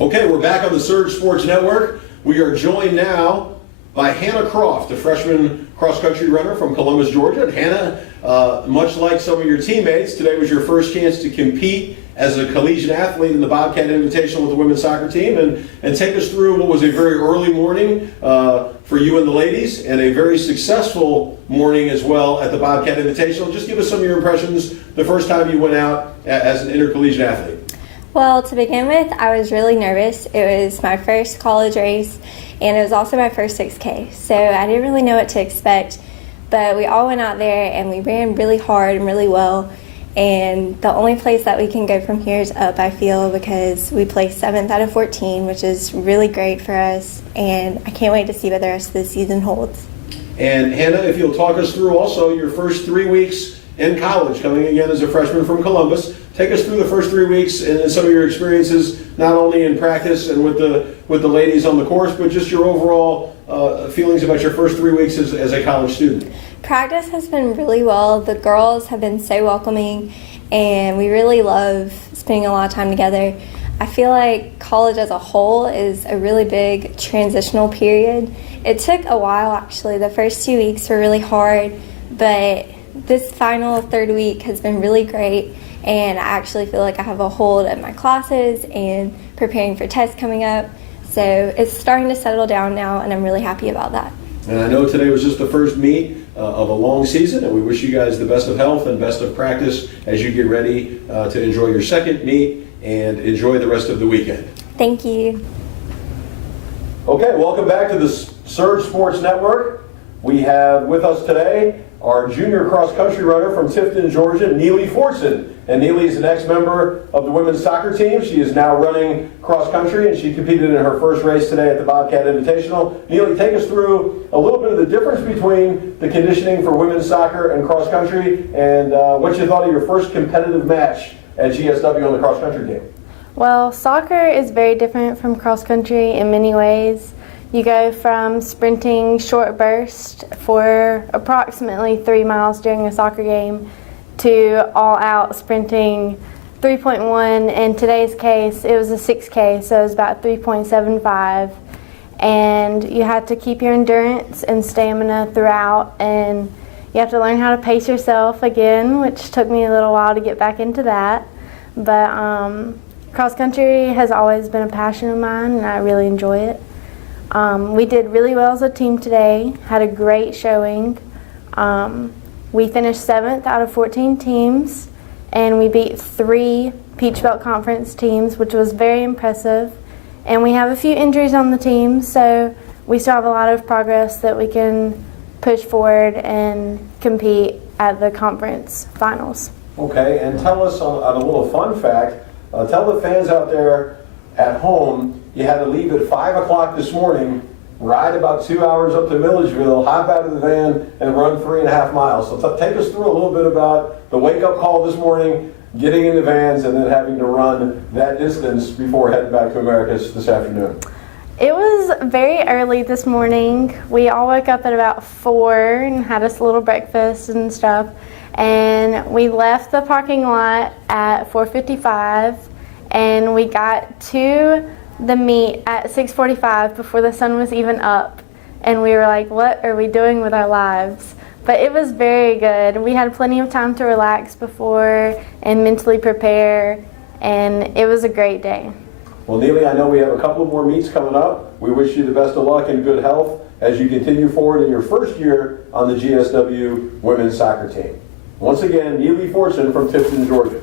Okay, we're back on the Surge Sports Network. We are joined now by Hannah Croft, a freshman cross-country runner from Columbus, Georgia. And Hannah, much like some of your teammates, today was your first chance to compete as a collegiate athlete in the Bobcat Invitational with the women's soccer team. And take us through what was a very early morning for you and the ladies, and a very successful morning as well at the Bobcat Invitational. Just give us some of your impressions the first time you went out as an intercollegiate athlete. Well, to begin with, I was really nervous. It was my first college race, and it was also my first 6K, so I didn't really know what to expect, but we all went out there and we ran really hard and really well, and the only place that we can go from here is up, I feel, because we placed 7th out of 14, which is really great for us, and I can't wait to see what the rest of the season holds. And Hannah, if you'll talk us through also your first 3 weeks in college, coming again as a freshman from Columbus. Take us through the first 3 weeks and some of your experiences, not only in practice and with the ladies on the course, but just your overall feelings about your first 3 weeks as a college student. Practice has been really well. The girls have been so welcoming, and we really love spending a lot of time together. I feel like college as a whole is a really big transitional period. It took a while, actually. The first 2 weeks were really hard, but this final third week has been really great, and I actually feel like I have a hold of my classes and preparing for tests coming up. So it's starting to settle down now, and I'm really happy about that. And I know today was just the first meet of a long season, and we wish you guys the best of health and best of practice as you get ready to enjoy your second meet and enjoy the rest of the weekend. Thank you. Okay, welcome back to the Surge Sports Network. We have with us today our junior cross-country runner from Tifton, Georgia, Neely Fortson. And Neely is an ex-member of the women's soccer team. She is now running cross-country, and she competed in her first race today at the Bobcat Invitational. Neely, take us through a little bit of the difference between the conditioning for women's soccer and cross-country, and what you thought of your first competitive match at GSW on the cross-country team. Well, soccer is very different from cross-country in many ways. You go from sprinting short bursts for approximately 3 miles during a soccer game to all-out sprinting 3.1. In today's case, it was a 6K, so it was about 3.75. And you have to keep your endurance and stamina throughout, and you have to learn how to pace yourself again, which took me a little while to get back into that. But cross-country has always been a passion of mine, and I really enjoy it. We did really well as a team today, had a great showing. We finished 7th out of 14 teams, and we beat 3 Peach Belt Conference teams, which was very impressive. And we have a few injuries on the team, so we still have a lot of progress that we can push forward and compete at the conference finals. Okay, and tell us on a little fun fact, tell the fans out there at home, you had to leave at 5 o'clock this morning, ride about 2 hours up to Milledgeville, hop out of the van, and run 3.5 miles. So take us through a little bit about the wake-up call this morning, getting in the vans, and then having to run that distance before heading back to Americus this afternoon. It was very early this morning. We all woke up at about 4 and had us a little breakfast and stuff. And we left the parking lot at 4:55, and we got to the meet at 6:45 before the sun was even up. And we were like, what are we doing with our lives? But it was very good. We had plenty of time to relax before and mentally prepare, and it was a great day. Well, Neely, I know we have a couple more meets coming up. We wish you the best of luck and good health as you continue forward in your first year on the GSW women's soccer team. Once again, Neely Fortson from Tifton, Georgia.